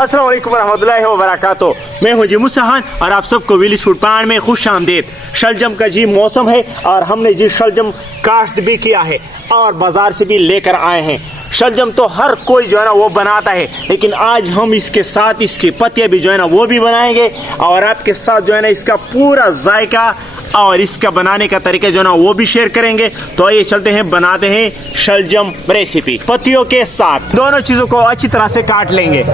अस्सलाम वालेकुम रहमतुल्लाहि व बरकातहू। मैं हूं जी मुसहान और आप सबको विलेज फूड पान में खुश आमदीद। शलजम का जी मौसम है और हमने जी शलजम काश्त भी किया है और बाजार से भी लेकर आए हैं। शलजम तो हर कोई जो है ना वो बनाता है, लेकिन आज हम इसके साथ इसके पत्ते भी जो है ना वो भी बनाएंगे और आपके साथ जो है ना इसका पूरा जायका और इसका बनाने का तरीका जो है ना वो भी शेयर करेंगे। तो आइए चलते हैं, बनाते हैं शलजम रेसिपी। पत्तियों के साथ दोनों चीजों को अच्छी तरह से काट लेंगे।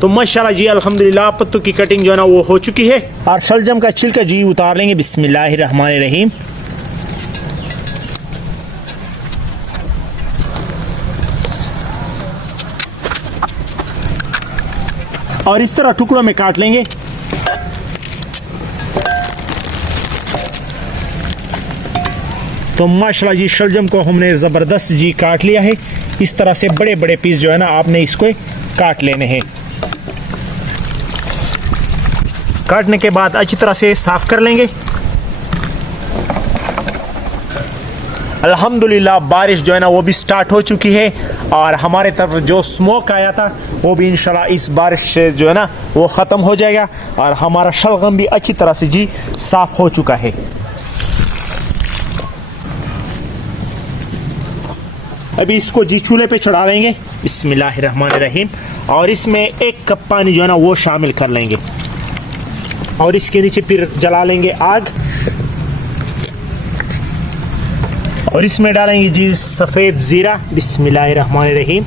तो माशाल्लाह जी अल्हम्दुलिल्लाह पत्तों की कटिंग जो है ना वो हो चुकी है और शलजम का छिलका जी उतार लेंगे। बिस्मिल्लाहिर्रहमानिर्रहीम। और इस तरह टुकड़ों में काट लेंगे। तो माशाल्लाह जी शलजम को हमने ज़बरदस्त जी काट लिया है। इस तरह से बड़े बड़े पीस जो है ना आपने इसको काट लेने हैं। काटने के बाद अच्छी तरह से साफ कर लेंगे। अल्हम्दुलिल्लाह बारिश जो है ना वो भी स्टार्ट हो चुकी है और हमारे तरफ जो स्मोक आया था वो भी इंशाल्लाह इस बारिश से जो है ना वो ख़त्म हो जाएगा और हमारा शलगम भी अच्छी तरह से जी साफ हो चुका है। अभी इसको जी चूल्हे पे चढ़ा लेंगे। बिस्मिल्लाहिर्रहमानिर्रहीम। और इसमें 1 कप पानी जो है ना वो शामिल कर लेंगे और इसके नीचे फिर जला लेंगे आग और इसमें डालेंगे जी सफ़ेद ज़ीरा। बिस्मिल्लाहिर्रहमानिर्रहीम।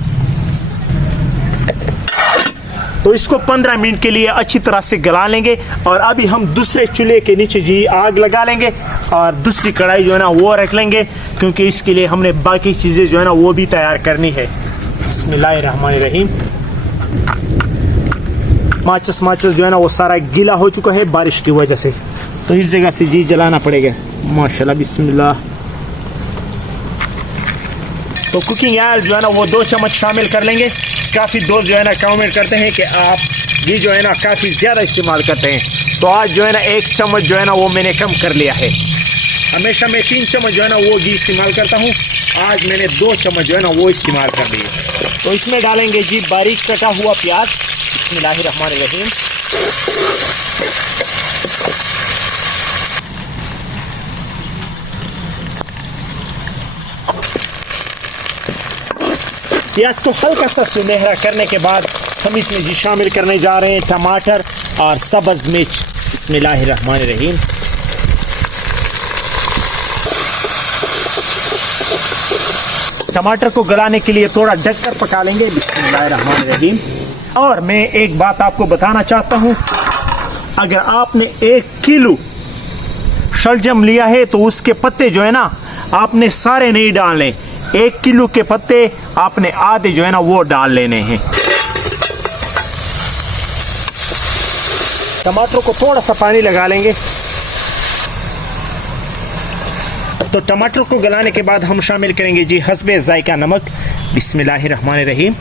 तो इसको 15 मिनट के लिए अच्छी तरह से गला लेंगे और अभी हम दूसरे चूल्हे के नीचे जी आग लगा लेंगे और दूसरी कढ़ाई जो है ना वो रख लेंगे, क्योंकि इसके लिए हमने बाकी चीज़ें जो है ना वो भी तैयार करनी है। बिस्मिल्लाहिर्रहमानिर्रहीम। माचिस जो है ना वो सारा गीला हो चुका है बारिश की वजह से, तो इस जगह से जी जलाना पड़ेगा। माशाल्लाह बिस्मिल्लाह। तो कुकिंग ऑयल जो है ना वो 2 चम्मच शामिल कर लेंगे। काफ़ी दोस्त जो है ना कमेंट करते हैं कि आप घी जो है ना काफ़ी ज़्यादा इस्तेमाल करते हैं, तो आज जो है ना 1 चम्मच जो है ना वो मैंने कम कर लिया है। हमेशा मैं 3 चम्मच जो है ना वो घी इस्तेमाल करता हूँ, आज मैंने 2 चम्मच जो है ना वो इस्तेमाल कर लिए। तो इसमें डालेंगे जी बारीक कटा हुआ प्याज। बिस्मिल्लाहिर्रहमानिर्रहीम। प्याज को हल्का सा सुनहरा करने के बाद हम इसमें जी शामिल करने जा रहे हैं टमाटर और सब्ज मिर्च। बिस्मिल्लाहिर्रहमानिर्रहीम। टमाटर को गलाने के लिए थोड़ा ढककर पका लेंगे। बिस्मिल्लाहिर्रहमानिर्रहीम। और मैं एक बात आपको बताना चाहता हूँ, अगर आपने 1 किलो शलजम लिया है तो उसके पत्ते जो है ना आपने सारे नहीं डालने। 1 किलो के पत्ते आपने आधे जो है ना वो डाल लेने हैं। टमाटर को थोड़ा सा पानी लगा लेंगे। तो टमाटर को गलाने के बाद हम शामिल करेंगे जी हस्बे जायका नमक। बिस्मिल्लाहिर्रहमानिर्रहीम।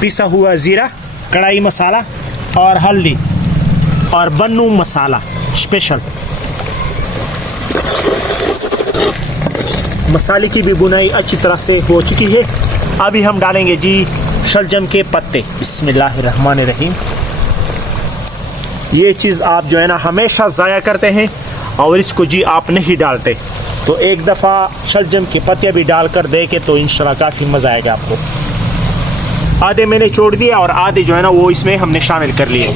पिसा हुआ ज़ीरा, कढ़ाई मसाला और हल्दी और बन्नू मसाला स्पेशल। मसाले की भी बुनाई अच्छी तरह से हो चुकी है। अभी हम डालेंगे जी शलजम के पत्ते। बिस्मिल्लाहिर्रहमानिर्रहीम। ये चीज़ आप जो है ना हमेशा ज़ाया करते हैं और इसको जी आप नहीं डालते, तो एक दफ़ा शलजम के पत्ते भी डालकर देखे तो इंशाल्लाह काफ़ी मज़ा आएगा आपको। आधे मैंने छोड़ दिया और आधे जो है ना वो इसमें हमने शामिल कर लिए।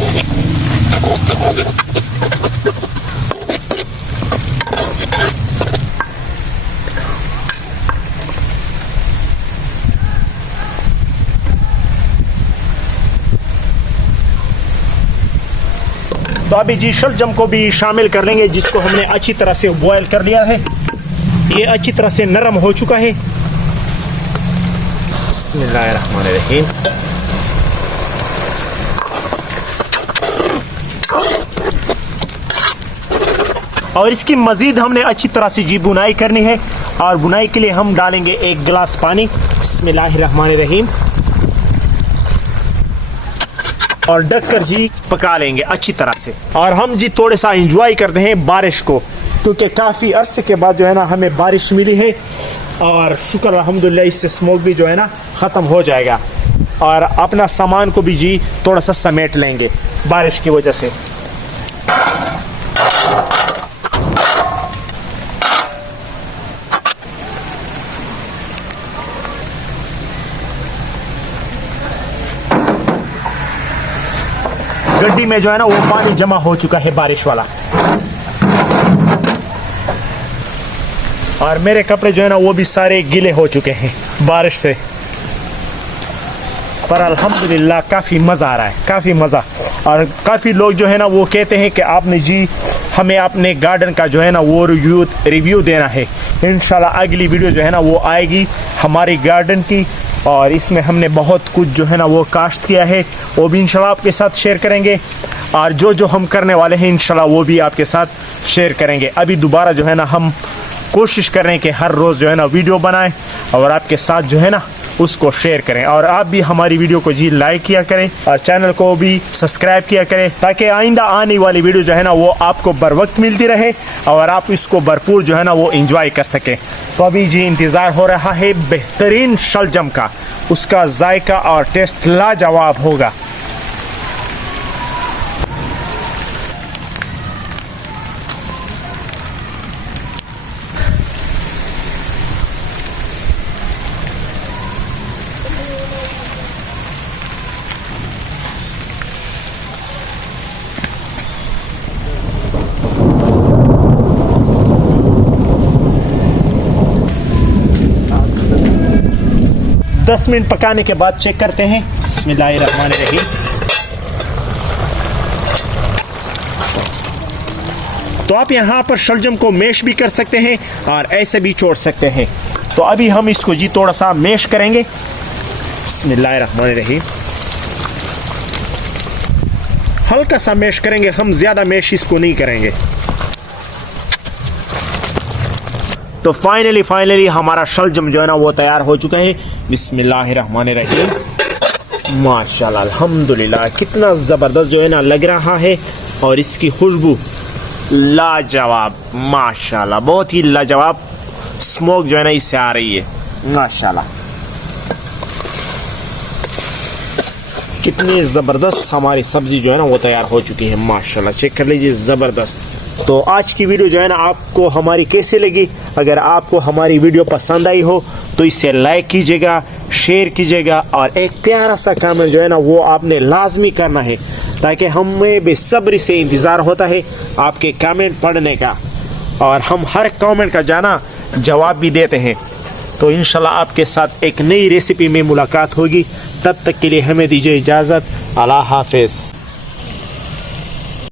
तो अभी जी शलजम को भी शामिल कर लेंगे, जिसको हमने अच्छी तरह से बॉयल कर लिया है। ये अच्छी तरह से नरम हो चुका है। बिस्मिल्लाहिर्रहमानिर्रहीम। और इसकी मजीद हमने अच्छी तरह से जी बुनाई करनी है और बुनाई के लिए हम डालेंगे 1 गिलास पानी। बिस्मिल्लाहिर्रहमानिर्रहीम। और ढककर जी पका लेंगे अच्छी तरह से। और हम जी थोड़ा सा एंजॉय करते हैं बारिश को, क्योंकि काफ़ी अरसे के बाद जो है ना हमें बारिश मिली है और शुक्र अल्हम्दुलिल्लाह इससे स्मोक भी जो है ना ख़त्म हो जाएगा। और अपना सामान को भी जी थोड़ा सा समेट लेंगे बारिश की वजह से। गड्डी में जो है ना वो पानी जमा हो चुका है बारिश वाला, और मेरे कपड़े जो है ना वो भी सारे गीले हो चुके हैं बारिश से। पर अल्हम्दुलिल्लाह काफ़ी मज़ा आ रहा है, काफ़ी मज़ा। और काफ़ी लोग जो है ना वो कहते हैं कि आपने जी हमें अपने गार्डन का जो है ना वो रिव्यू देना है। इंशाल्लाह अगली वीडियो जो है ना वो आएगी हमारी गार्डन की, और इसमें हमने बहुत कुछ जो है ना वो काश्त किया है, वो भी इंशाल्लाह आपके साथ शेयर करेंगे। और जो हम करने वाले हैं इंशाल्लाह वो भी आपके साथ शेयर करेंगे। अभी दोबारा जो है ना हम कोशिश कर रहे हैं कि हर रोज़ जो है ना वीडियो बनाएं और आपके साथ जो है ना उसको शेयर करें। और आप भी हमारी वीडियो को जी लाइक किया करें और चैनल को भी सब्सक्राइब किया करें, ताकि आइंदा आने वाली वीडियो जो है ना वो आपको बर वक्त मिलती रहे और आप इसको भरपूर जो है ना वो एंजॉय कर सकें। तो अभी जी इंतज़ार हो रहा है बेहतरीन शलजम का, उसका जायका और टेस्ट लाजवाब होगा। दस मिनट पकाने के बाद चेक करते हैं। बिस्मिल्लाहिर्रहमानिर्रहीम। तो आप यहाँ पर शलजम को मैश भी कर सकते हैं और ऐसे भी छोड़ सकते हैं। तो अभी हम इसको जी थोड़ा सा मैश करेंगे। बिस्मिल्लाहिर्रहमानिर्रहीम। हल्का सा मैश करेंगे, हम ज़्यादा मैश इसको नहीं करेंगे। तो फाइनली हमारा शलजम जो है ना वो तैयार हो चुका है। बिस्मिल्लाहिर्रहमानिर्रहीम। माशाल्लाह अल्हम्दुलिल्लाह, कितना ज़बरदस्त जो है ना लग रहा है, और इसकी खुशबू लाजवाब, माशाल्लाह बहुत ही लाजवाब स्मोक जो है ना इससे आ रही है। माशाल्लाह कितनी ज़बरदस्त हमारी सब्ज़ी जो है ना वो तैयार हो चुकी है। माशाल्लाह चेक कर लीजिए, ज़बरदस्त। तो आज की वीडियो जो है ना आपको हमारी कैसे लगी? अगर आपको हमारी वीडियो पसंद आई हो तो इसे लाइक कीजिएगा, शेयर कीजिएगा, और एक प्यारा सा कमेंट जो है ना वो आपने लाजमी करना है, ताकि हमें बेसब्री से इंतज़ार होता है आपके कमेंट पढ़ने का, और हम हर कमेंट का जाना जवाब भी देते हैं। तो इंशाल्लाह आपके साथ एक नई रेसिपी में मुलाकात होगी। तब तक के लिए हमें दीजिए इजाज़त। अल्लाह हाफ़िज़।